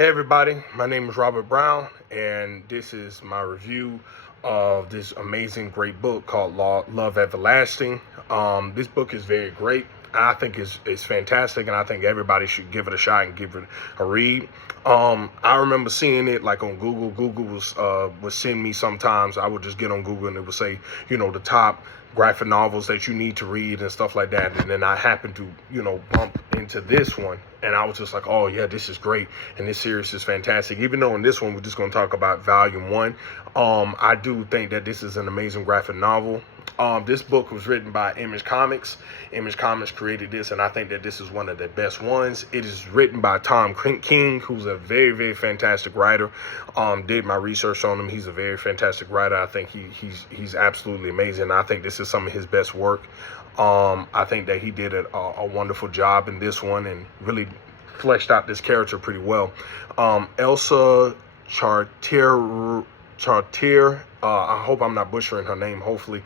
Hey everybody, my name is Robert Brown, and this is my review of this amazing, great book called Love Everlasting. This book is very great. I think it's fantastic, and I think everybody should give it a shot and give it a read. I remember seeing it like on Google. Google was send me sometimes. I would just get on Google and it would say, the top graphic novels that you need to read and stuff like that. And then I happened to, bump into this one, and I was just like, oh yeah, this is great, and this series is fantastic. Even though in this one we're just going to talk about volume one, I do think that this is an amazing graphic novel. This book was written by Image Comics. Image Comics created this, and I think that this is one of the best ones. It is written by Tom King, who's a very, very fantastic writer. Did my research on him. He's a very fantastic writer. I think he's absolutely amazing. I think this is some of his best work. I think that he did a wonderful job in this one and really fleshed out this character pretty well. Elsa Chartier, I hope I'm not butchering her name, hopefully.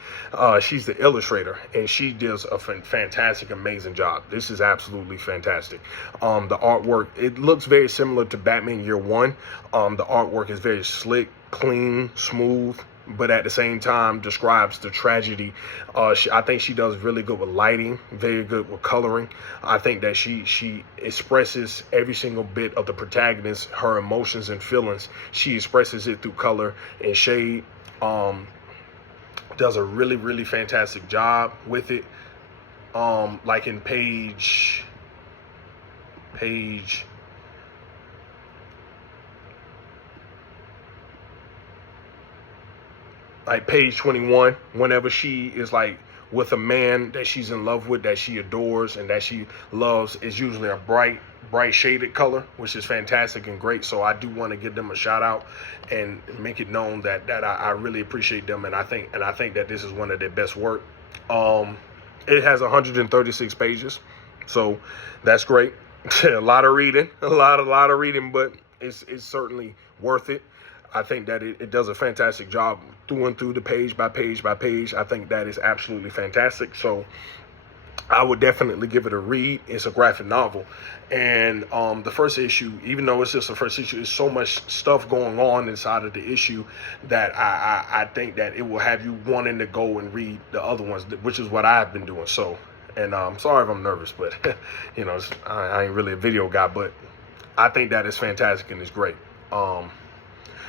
She's the illustrator, and she does a fantastic, amazing job. This is absolutely fantastic. The artwork, it looks very similar to Batman Year One. The artwork is very slick, clean, smooth, but at the same time describes the tragedy. I think she does really good with lighting, very good with coloring. I think that she expresses every single bit of the protagonist, her emotions and feelings. She expresses it through color and shade. Does a really, really fantastic job with it. Like in page like page 21, whenever she is like with a man that she's in love with, that she adores and that she loves, is usually a bright shaded color, which is fantastic and great. So I do want to give them a shout out and make it known that I really appreciate them, and I think that this is one of their best work. It has 136 pages, so that's great. A lot of reading, a lot of reading, but it's certainly worth it. I think that it does a fantastic job through and through, the page by page by page. I think that is absolutely fantastic. So I would definitely give it a read. It's a graphic novel. And the first issue, even though it's just the first issue, there's so much stuff going on inside of the issue that I think that it will have you wanting to go and read the other ones, which is what I've been doing. So, and sorry if I'm nervous, but, I ain't really a video guy, but I think that is fantastic and it's great.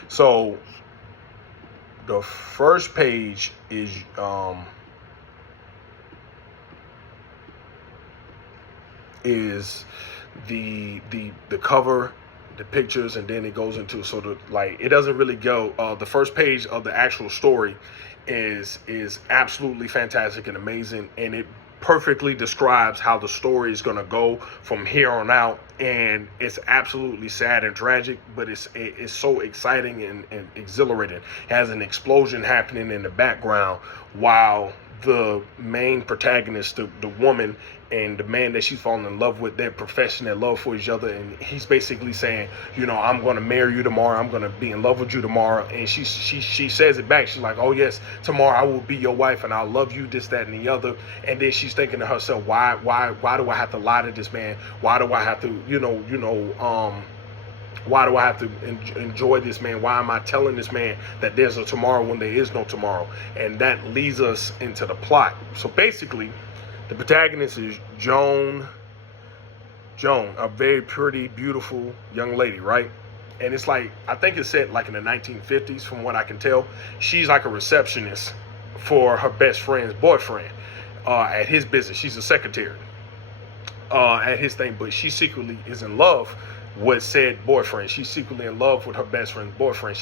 So the first page is the cover, the pictures, and then it goes into sort of like, it doesn't really go, the first page of the actual story is absolutely fantastic and amazing, and it perfectly describes how the story is going to go from here on out. And it's absolutely sad and tragic, but it's so exciting and exhilarating. It has an explosion happening in the background while the main protagonist, the woman, and the man that she's falling in love with, they're professing their love for each other, and he's basically saying, I'm going to marry you tomorrow, I'm going to be in love with you tomorrow. And she says it back. She's like, oh yes, tomorrow I will be your wife and I'll love you, this, that, and the other. And then she's thinking to herself, why do I have to lie to this man? Why do I have to, why do I have to enjoy this man? Why am I telling this man that there's a tomorrow when there is no tomorrow? And that leads us into the plot. So basically, the protagonist is Joan, a very pretty, beautiful young lady, right? And it's like, I think it's set like in the 1950s from what I can tell. She's like a receptionist for her best friend's boyfriend at his business. She's a secretary at his thing, but she secretly is in love with said boyfriend. She's secretly in love with her best friend's boyfriend.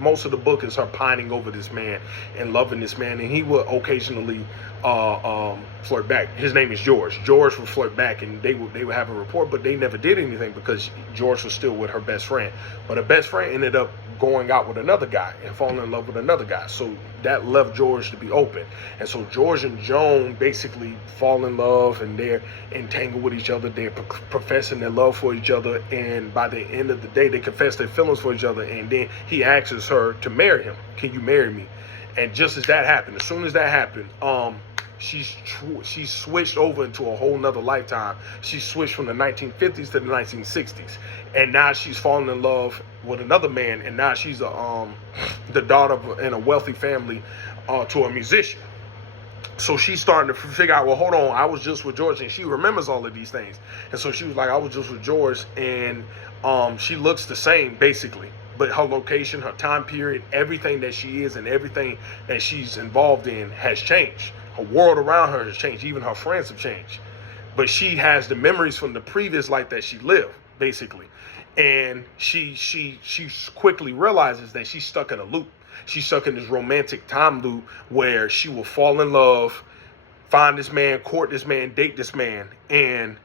Most of the book is her pining over this man and loving this man, and he will occasionally flirt back. His name is George. George would flirt back, and they would have a rapport, but they never did anything because George was still with her best friend. But her best friend ended up going out with another guy and falling in love with another guy. So that left George to be open. And so George and Joan basically fall in love, and they're entangled with each other. They're professing their love for each other. And by the end of the day, they confess their feelings for each other. And then he asks her to marry him. Can you marry me? And just as that happened, as soon as that happened, She's switched over into a whole nother lifetime. She switched from the 1950s to the 1960s, and now she's fallen in love with another man, and now she's the daughter in a wealthy family to a musician. So she's starting to figure out, well, hold on, I was just with George, and she remembers all of these things. And so she was like, I was just with George, and she looks the same, basically. But her location, her time period, everything that she is and everything that she's involved in has changed. Her world around her has changed. Even her friends have changed. But she has the memories from the previous life that she lived, basically. And she quickly realizes that she's stuck in a loop. She's stuck in this romantic time loop where she will fall in love, find this man, court this man, date this man, and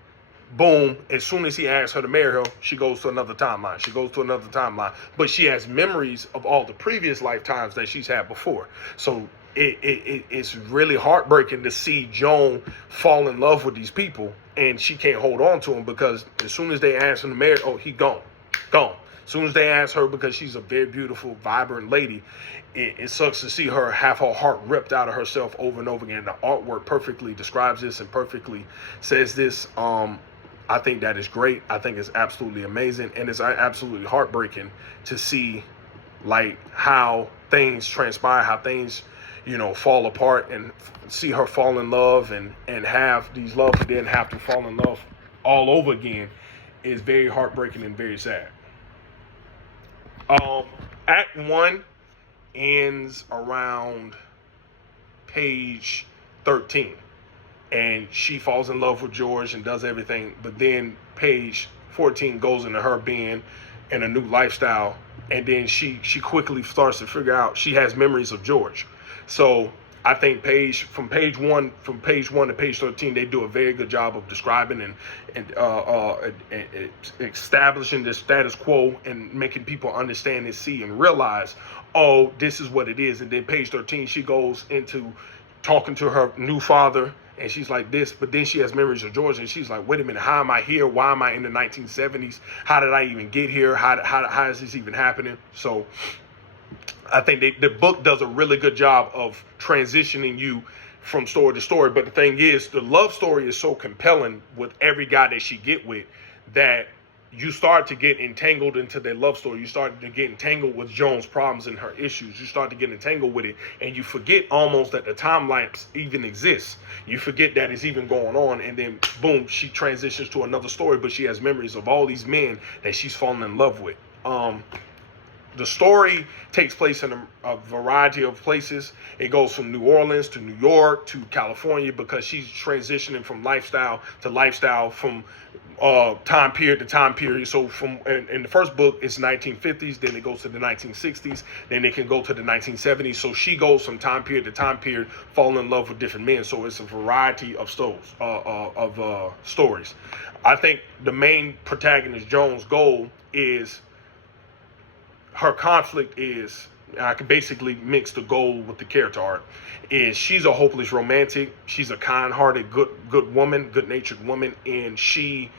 boom, as soon as he asks her to marry her, she goes to another timeline. She goes to another timeline. But she has memories of all the previous lifetimes that she's had before. So it's really heartbreaking to see Joan fall in love with these people, and she can't hold on to him because as soon as they ask him to marry, oh, he gone. As soon as they ask her, because she's a very beautiful, vibrant lady, it sucks to see her have her heart ripped out of herself over and over again. The artwork perfectly describes this and perfectly says this. I think that is great. I think it's absolutely amazing, and it's absolutely heartbreaking to see like how things transpire, how things, fall apart, and see her fall in love and have these loves and then have to fall in love all over again is very heartbreaking and very sad. Act 1 ends around page 13. And she falls in love with George and does everything. But then page 14 goes into her being in a new lifestyle. And then she quickly starts to figure out she has memories of George. So I think from page 1 to page 13, they do a very good job of describing and establishing the status quo and making people understand and see and realize, oh, this is what it is. And then page 13, she goes into talking to her new father, and she's like this, but then she has memories of George, and she's like, wait a minute, how am I here? Why am I in the 1970s? How did I even get here? How is this even happening? So I think the book does a really good job of transitioning you from story to story. But the thing is, the love story is so compelling with every guy that she get with that you start to get entangled into their love story. You start to get entangled with Joan's problems and her issues. You start to get entangled with it, and you forget almost that the time lapse even exists. You forget that it's even going on, and then boom, she transitions to another story, but she has memories of all these men that she's fallen in love with. The story takes place in a variety of places. It goes from New Orleans to New York to California because she's transitioning from lifestyle to lifestyle, from time period to time period. So in the first book, it's 1950s, then it goes to the 1960s, then it can go to the 1970s. So she goes from time period to time period, falling in love with different men. So it's a variety of stories. I think the main protagonist, Joan's goal is, her conflict is, I can basically mix the goal with the character art, is she's a hopeless romantic. She's a kind-hearted, good woman, good-natured woman, and she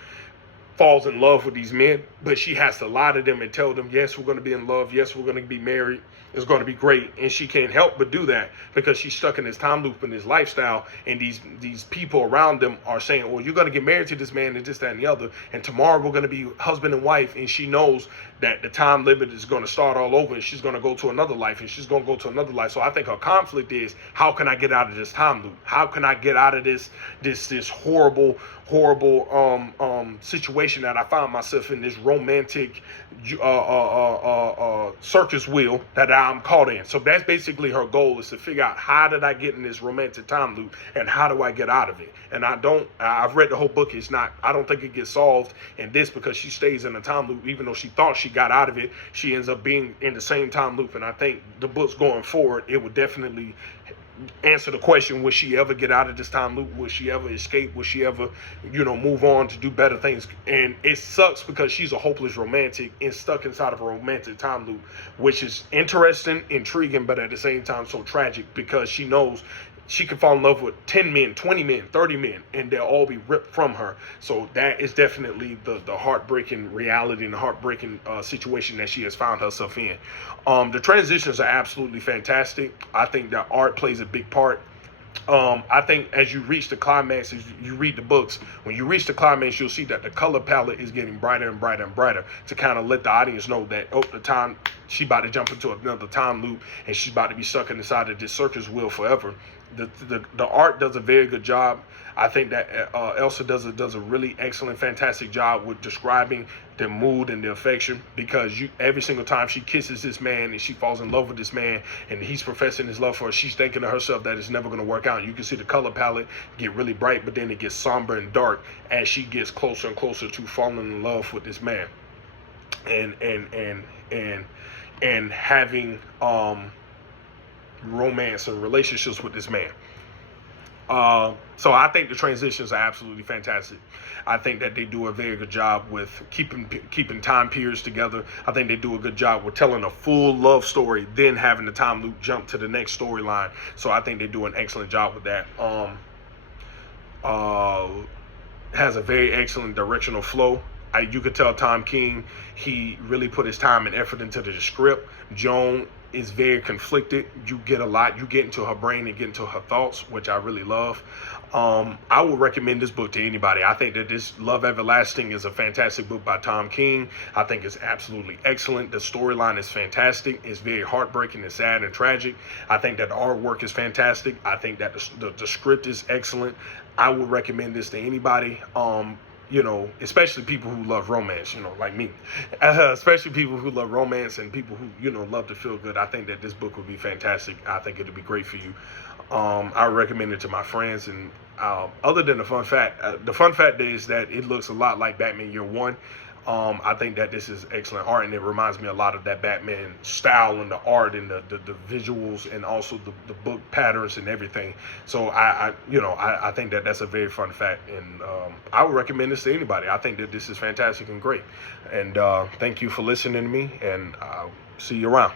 falls in love with these men, but she has to lie to them and tell them, yes, we're going to be in love. Yes, we're going to be married. It's going to be great. And she can't help but do that because she's stuck in this time loop and this lifestyle. And these people around them are saying, well, you're going to get married to this man and this, that, and the other. And tomorrow we're going to be husband and wife. And she knows that the time limit is going to start all over, and she's going to go to another life, and she's going to go to another life. So I think her conflict is, how can I get out of this time loop? How can I get out of this horrible situation that I found myself in, this romantic circus wheel that I'm caught in. So that's basically her goal, is to figure out, how did I get in this romantic time loop and how do I get out of it? And I've read the whole book. I don't think it gets solved in this, because she stays in a time loop. Even though she thought she got out of it, she ends up being in the same time loop. And I think the book's going forward, it would definitely answer the question, will she ever get out of this time loop? Will she ever escape? Will she ever, move on to do better things? And it sucks because she's a hopeless romantic and stuck inside of a romantic time loop, which is interesting, intriguing, but at the same time so tragic, because she knows she can fall in love with 10 men, 20 men, 30 men, and they'll all be ripped from her. So that is definitely the heartbreaking reality and the heartbreaking situation that she has found herself in. The transitions are absolutely fantastic. I think that art plays a big part. I think as you reach the climax, as you read the books, when you reach the climax, you'll see that the color palette is getting brighter and brighter and brighter to kind of let the audience know that, oh, the time, she about to jump into another time loop and she's about to be stuck inside of this circus wheel forever. The art does a very good job. I think that Elsa does a really excellent, fantastic job with describing the mood and the affection, because every single time she kisses this man and she falls in love with this man and he's professing his love for her, she's thinking to herself that it's never going to work out. You can see the color palette get really bright, but then it gets somber and dark as she gets closer and closer to falling in love with this man and having romance and relationships with this man. So I think the transitions are absolutely fantastic. I think that they do a very good job with keeping time periods together. I think they do a good job with telling a full love story, then having the time loop jump to the next storyline. So I think they do an excellent job with that. Has a very excellent directional flow. You could tell Tom King, he really put his time and effort into the script. Joan is very conflicted. You get a lot. You get into her brain and get into her thoughts, which I really love. I would recommend this book to anybody. I think that this Love Everlasting is a fantastic book by Tom King. I think it's absolutely excellent. The storyline is fantastic. It's very heartbreaking and sad and tragic. I think that the artwork is fantastic. I think that the script is excellent. I would recommend this to anybody. Especially people who love romance, like me, especially people who love romance and people who, love to feel good. I think that this book would be fantastic. I think it'd be great for you. I recommend it to my friends. And other than the fun fact is that it looks a lot like Batman Year One. I think that this is excellent art, and it reminds me a lot of that Batman style and the art and the visuals, and also the book patterns and everything. So I think that that's a very fun fact, and I would recommend this to anybody. I think that this is fantastic and great. And thank you for listening to me, and I'll see you around.